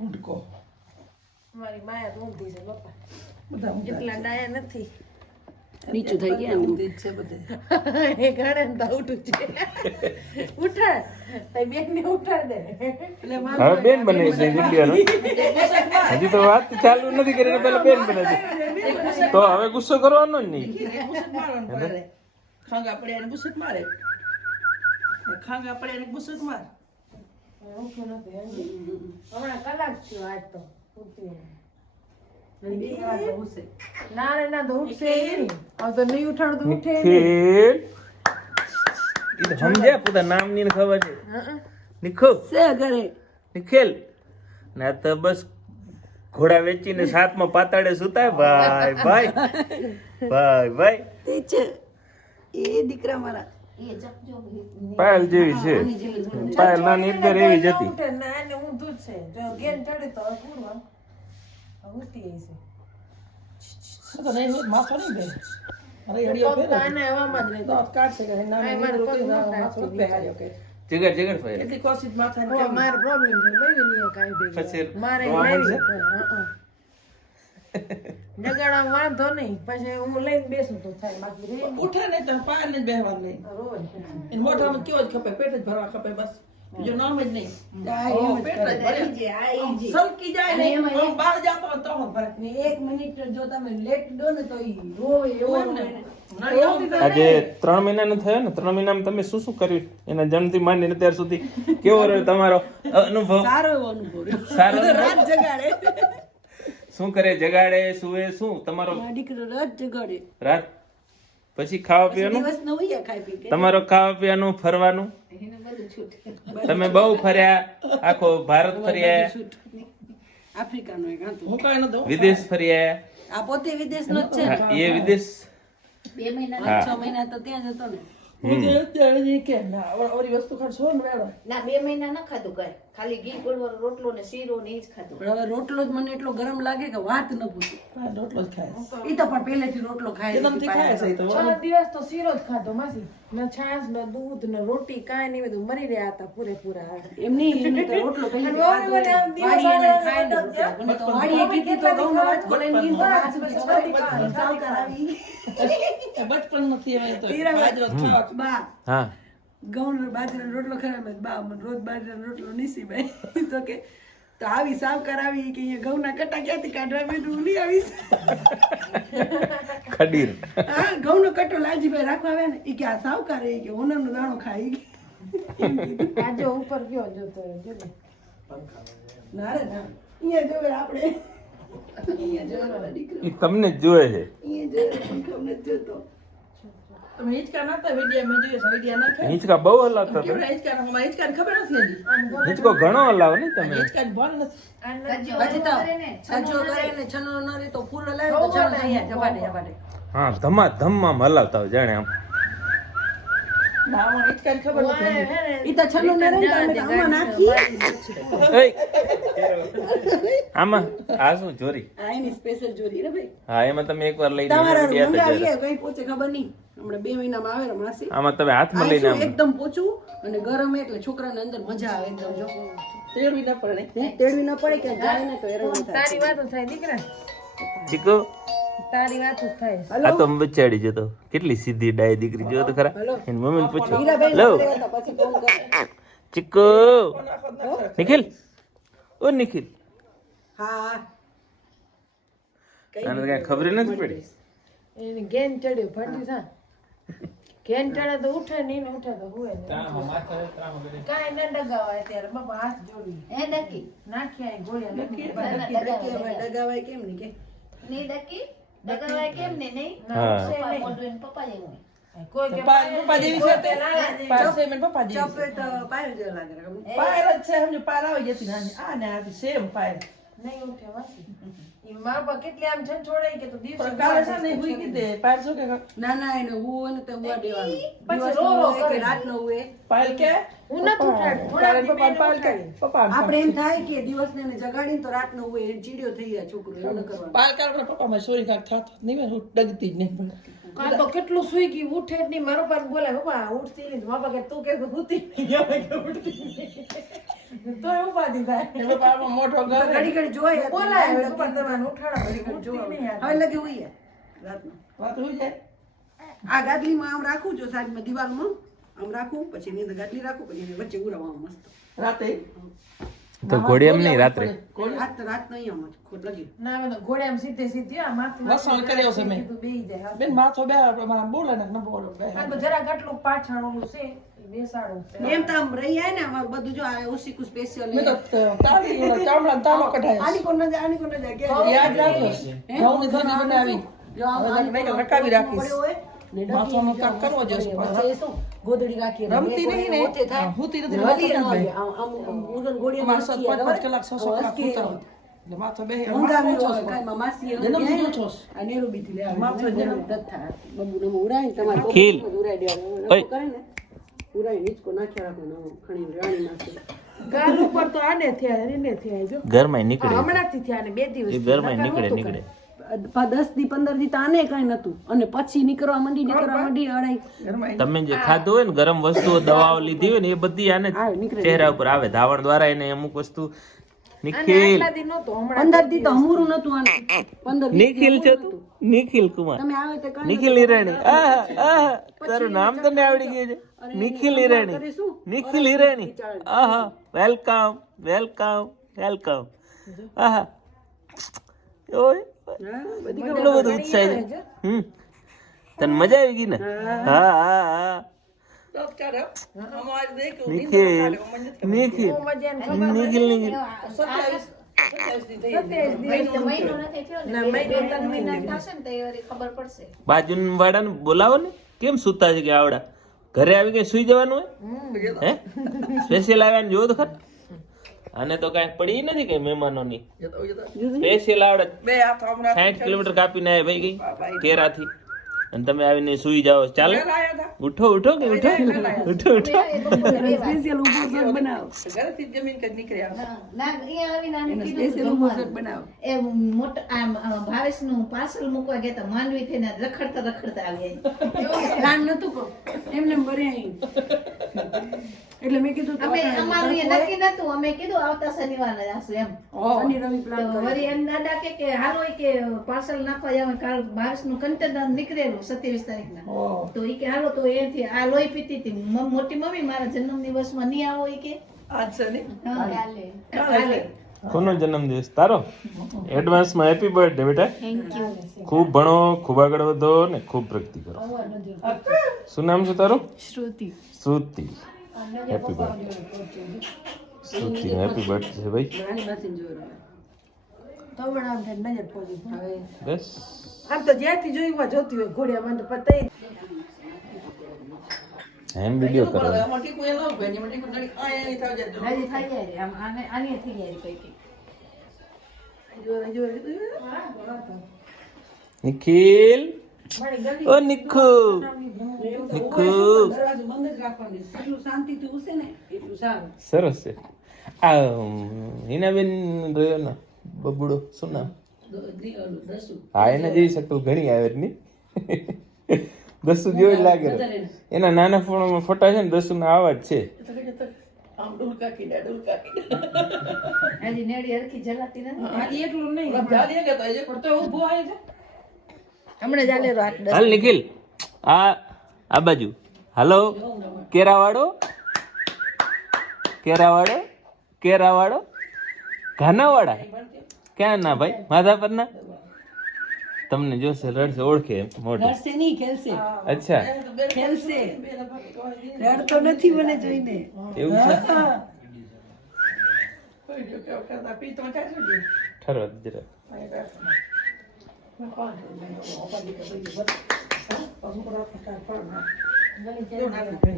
ઢૂંઢકો મારી માયા તો ઊંધી છે બાપા બધા એટલા ડાયા નથી. નીચું થઈ ગયા ઊંધી જ છે બધે. એ ગાડે ને તો ઉઠું છે. ઉઠાડ. તઈ બેન ને ઉઠાડ દે. એટલે માર બેન બને છે વીડિયો હજી તો વાત ચાલુ નથી કરી પેલા બેન બને છે. તો હવે ગુસ્સો કરવાનો જ નહીં. ખાંગા પડે એને ગુસ્સો મારે. ખાંગા પડે એને ગુસ્સો માર. ઉઠું નથી. હમણાં કલાક થયો આજ તો ખબર છે. નિખો ઘરે નિખેલ ના તો બસ ઘોડા વેચીને સાતમાં પાતાડે સુતાય ભાઈ ભાઈ ભાઈ ભાઈ એ દીકરા મારા પાયલ જેવી છે. પાયલ નાની અંદર એવી જ હતી. માથો માથો જગર જગર એટલી કોશિશ માથાને મારો પ્રોબ્લેમ છે લઈ નહીં કાંઈ મારે? જગાડા વાંધો નહીં પછી હું લઈને બેસું તો થાય બાકી રહે ઉઠે ને તો પાર ને બેહવા નહીં. રોજ એને મોઢામાં કેવો જ ખપે પેટ જ ભરવા ખપે બસ. બીજું નામ જ નહીં. જાય ઓહો, જ પેટ. જ ભરે. સલકી જાય ને બહાર જાતો તો ભરે. ને એક મિનિટ જો તમે લેટ દો ને તો ઈ રોવે એવો ને. આજે ત્રણ મહિનાનો થયો ને ત્રણ મહિનામાં તમે શું શું કર્યું? એના જન્મથી માંડીને અત્યાર સુધી કેવો રહ્યો તમારો અનુભવ? સારો એવો અનુભવ સારો રાત જગાડે. શું કરે? જગાડે સુવે શું? તમારો મારો દીકરો રાત જગાડે. રાત? પછી ખાવા પીવાનું? દિવસ નો ઉયા ખાઈ પી કે. તમારો ખાવા પીવાનું ફરવાનું? તમે બહુ ફર્યા આખો ભારત ફર્યા. ન વિદેશ ફર્યા. આ પોતે વિદેશનો જ છે ને? એ વિદેશ? પાંચ છ મહિના તો ત્યાં જ હતો ને. હું જે અત્યારે કે ના વસ્તુ ખાડ છો ને ના બે મહિના ના ખાધું કાંઈ. ખાલી ઘી ગોળવાળો રોટલો ને શીરો ને જ ખાધું. પણ હવે રોટલો જ મને એટલો ગરમ લાગે કે વાત ન પૂછો. રોટલો જ ખાય ઈ તો પણ પહેલેથી રોટલો ખાય. જન્મથી ખાય છે તો છ દિવસ તો શીરો જ ખાધો માસી. ન છાશ ન દૂધ ન રોટી કાંઈ નહીં બધું મરી રહ્યા હતા પૂરેપૂરા. એમ નહીં તો રોટલો પહેલેથી અને મને ને તો વાડીએ કીધી તો ઘઉંનો વાટકો લઈને ગઈ ને તો બચપન નથી હવે તો. બાજરો ખાવા. બા. હા. ઘઉંનો બાજરાનો રોટલો ખરાબ જ બા મને રોજ બાજરાનો રોટલો નીસી ભાઈ. તો કે તો આવી સાવ કરાવી કે અહીંયા ઘઉંના કટા ક્યાંથી કાઢવા? મેં કીધું, હું લઈ આવીશ. ખડીર. હા ઘઉંનો કટો લાલજીભાઈ રાખવા આવે ને એ કે આ સાવકાર એ કે હોનરનો દાણો ખાય આજે ઉપર ગયો જોતો જોજે. ના. રે ના અહીંયા જોવે આપણે. અહીંયા જોવે દીકરો. તમને જોવે છે. અહીંયા જોવે પણ જોતો. તમે હિંચકા નાખતા વિડિયા મેં જોયું વિડિયા નાખે હિંચકા બહુ હલાવતા તમે હિંચકા નાખો? મારે ખબર નથી હજી હિંચકો ઘણો હલાવો ને તમે નથી તો છજો કરે ને છનો ન તો ફૂલ લાવે તો ચાલો અહીંયા જવાડે જવાડે હા ધમા ધમમાં હલાવતા જાણે આમ ના મને હિંચકાની ખબર નથી ને, ઈ તો છનો ને તો અમે આમાં નાખી આમાં આ શું ચોરી આ એની સ્પેશિયલ ચોરી રે ભાઈ. હા એમાં તમે એકવાર લઈને તમારા ગયા હતા કઈ પહોંચે ખબર નહીં. હમણાં બે મહિનામાં આવે ને માસી. આમાં તમે હાથમાં લઈને આમ એકદમ પોચું અને ગરમ એટલે છોકરાને અંદર મજા આવે એકદમ જો. તેડવી ના પડે. તેડવી ન પડે કે જાય ને તો થાય. તારી વાતો થાય દીકરા. ચીકુ તારી વાતો થાય. આ તો બચાડી જતો. કેટલી સીધી ડાય દીકરી જો તો ખરા. એની મમ્મીને પૂછો. લો આપણે હતા, પછી ફોન કરે. ચીકુ નિખિલ. ઓ નિખિલ. હા. આને કઈ ખબર નથી પડી. એને ગેન ચડ્યો ફાટ્યું સા ગેન ચડે તો ઉઠે નહીં ઉઠે તો હુએ કાંઈ ન ડગાવાય ત્યારે બાપા હાથ જોડી. હે ડકી. નાખ્યા એ નાખી. ડગાવાય ડગાવાય કેમ નહીં કે? ડકી? ડગાવાય કેમ ને નહીં પપ્પા જેવું ને આ સેમ પાયલ નહીં ઉઠે વાસી ઈ મા બાપ કેટલી આમ છે છોડાઈ કે તો દિવસે પણ કાલે છે ને એને હું. રાત નો હોય પાયલ કે હું નથી ઉઠાડતી. થોડાક દી પપ્પા મેં પાયલ કે ઉઠાડી. પપ્પા આપણે એમ થાય કે દિવસ ને જગાડીને તો રાત નો હોય ચીડિયો થઈ જાય છોકરો એવું ન કરવાનું. પાયલ પપ્પા માં સોરી કાક થાત નહીં હું ડગતી જ નહીં. કાં તો કેટલું સુઈ ગઈ ઉઠે જ નહીં. મારો પાસે બોલે પપ્પા ઉઠતી નહીં. મારા કે તું કે ઉઠતી નહીં? કે ઉઠતી નહીં. તોય ઉપાધિ થાય. એનો બાપા મોટો ઘર ઘડી ઘડી જોઈએ બોલાય પપ્પા તમારે ઉઠાડા ઘડી ઘડી જોવા હવે લગે હોઈએ રાતનું. વાત હોય જાય આ ગાદલીમાં આમ રાખું છું સાઈડમાં દિવાલમાં. આમ રાખું પછી એની અંદર ગાટલી રાખું પછી એની વચ્ચે ઉરાવું મસ્ત. રાતે? તો ઘોડી એમ નહીં રાત્રે? રાત રાત નહીં આમ ખોટ લગી. ના તો ઘોડે સીધે સીધી આ માથે વસણ કર્યો છે મેં. બેહી જાય બેન માથો બે મારા બોલે ને ન બોલો બે. જરા તો પાછળ ઓલું છે બેસાડો એમ તો આમ રહી જાય ને અમારું બધું જો આ ઓસીકુ સ્પેશિયલ મેં તો તાળી ઓલા તાળો કઢાય. આની કોણ ન જાય આની કોણ ન જાય કે યાદ રાખો. ઘઉંની થેલી બનાવી. જો આ મેં રકાવી રાખીશ. હોય ને ડગી માથાનો કાપ કરવો જોઈશે પાછો. વચ્ચે શું ગોદડી રાખી રમતી નહીં ને ગોળીઓ ઓછે થાય. નથી વળી માથો ન કેમ આવે. આમ- આમ- આમ ઉડન ગોળીઓ અમારે સાત નાખીએ, પાંચ પાંચ કલાક છ છ કલાક હસકી એટલે માથો બે ઊંઘાવી હોય, કાંઈ માં માસી એવું જન્મથી કહે ને, જો છોસ. આ નેરુબીથી લે માથો જન્મ જન્મ. દત્ત થાય. બબુને તમારે ખીલ. જ દેવાનું. કરે ને, ઉડાવી નીચકો નાખ્યા ખણીને રાણી નાખે. ગાલ ઉપર તો આને થયા એને થયા જો ઘરમાં નીકળે હમણાંથી થયા ને બે દિવસ ઘરમાં નીકળે નીકળે પા- દસ દી પંદર દી તો આને કઈ નતું અને પછી નીકળવા માંડી નીકળવા માંડી અડાઈ. તમે જે ખાધું હોય ને ગરમ વસ્તુઓ દવાઓ લીધી હોય ને એ બધી આને ચહેરા ઉપર આવે. ધાવણ દ્વારા એને અમુક વસ્તુ નિખિલ. પંદર દી તો હમુરું નતું આને. પંદર નિખિલ છે તું? નિખિલ કુમાર. તમે આવે તે નિખિલ ઈરાણી આહા આહા. તારું નામ તને આવડી ગયું છે? નિખિલ ઈરાણી નિખિલ ઈરાણી આહા વેલકમ વેલકમ વેલકમ. આહા. ઓય. બધી કેટલો બધો ઉત્સાહ છે હમ. તને મજા આવી ગઈ ને? હા. હા હા તો ચાલો અમારે દેખ નિખિલ નિખિલ. ને નિખિલ નિખિલ. સત્યાવીસ સત્યાવીસ દી થઈ મહિનો મહિનો નથી થયો ને બે ત્રણ મહિના થશે ને તો એ વળી ખબર પડશે. બાજુ વાળાને બોલાવો ને. કેમ સુતા છે કે આવડા? ઘરે આવી કઈ સુઈ જવાનું હોય? હે? સ્પેશિયલ આવ્યા ને જોવો તો ખરા. અને તો કાંઈ પડી નથી કઈ મહેમાનોની. સ્પેશિયલ આવડે. બે હાથ હમણાં સાઠ કિલોમીટર કાપીને આવ્યા ભાઈ ગઈ કેરાથી. અને તમે આવીને સુઈ જાઓ. ચાલે? ઉઠો ઉઠો કે ઉઠો? ઉઠો ઉઠો. સ્પેશિયલ ઊભો શર્ટ બનાવો. ઘરથી જમીન કઈ નીકળ્યા હા, ના અહીંયા આવીને આને સ્પેશિયલ ઊભો શર્ટ બનાવો. એ મોટા આમ ભાવેશનું પાર્સલ મૂકવા ગયા તા માંડવી થઈને રખડતા રખડતા આવ્યા પ્લાન નતું કહું. એમને એમ એટલે મેં કીધું અમે અમારું એ નક્કી નતું અમે કીધું આવતા શનિવારે એમ. શનિ રવિ પ્લાન તો એમ દાદા કે કે હાલો કે પાર્સલ નાખવા જાવ કાલ બાવીસનું કંટેનર નીકળેલું. સત્યાવીસ તારીખના. તો એ કે હાલો તો એથી આ લોહી પીતી હતી. મોટી મમ્મી મારા જન્મ દિવસમાં નહીં આવો એ કે. આજ છે ને? હા, કાલે. કોનો જન્મદિવસ? તારો? એડવાન્સમાં હેપી બર્થડે બેટા. ખૂબ ભણો ખૂબ આગળ વધો ને ખૂબ પ્રગતિ કરો. શું નામ છે તારું? Shruti. Shruti. Happy birthday Shruti happy birthday છે ભાઈ નાની માસીને જોયો હવે. તો પણ આમ થાય નજર પડી હવે બસ. આમ તો જ્યાંથી જોયું હોય જોતી હોય ઘોડિયા મને પતાઈ એમ વિડિયો કરો મોટી ટીકું લો ભાઈ મોટી ને, નડી આ એની થાવ જાય. નડી થઈ જાય આમ આને આની થઈ જાય કઈ કઈ નિખિલ. ઓ નિખુ નિખુ જ સરસ છે. આ હિનાબેન રહ્યો ને? બબુડો શું નામ? હા એને જેવી શકલ ઘણી આવે ની દસુ જેવો જ લાગે. એના નાના ફોનમાં ફોટા છે ને દસુ ના? આવા જ છે. હાલ નિખિલ આ આ બાજુ. હાલો કેરાવાડો કેરાવાડો કેરાવાડો ઘાનાવાડા ક્યાં ના ભાઈ? માધાપરના તમને જોશે રડશે ઓળખે મોઢું. રડશે નહીં ખેલશે. અચ્છા. ખેલશે. રડતો નથી મને જોઈને. એવું છે? ને. જરા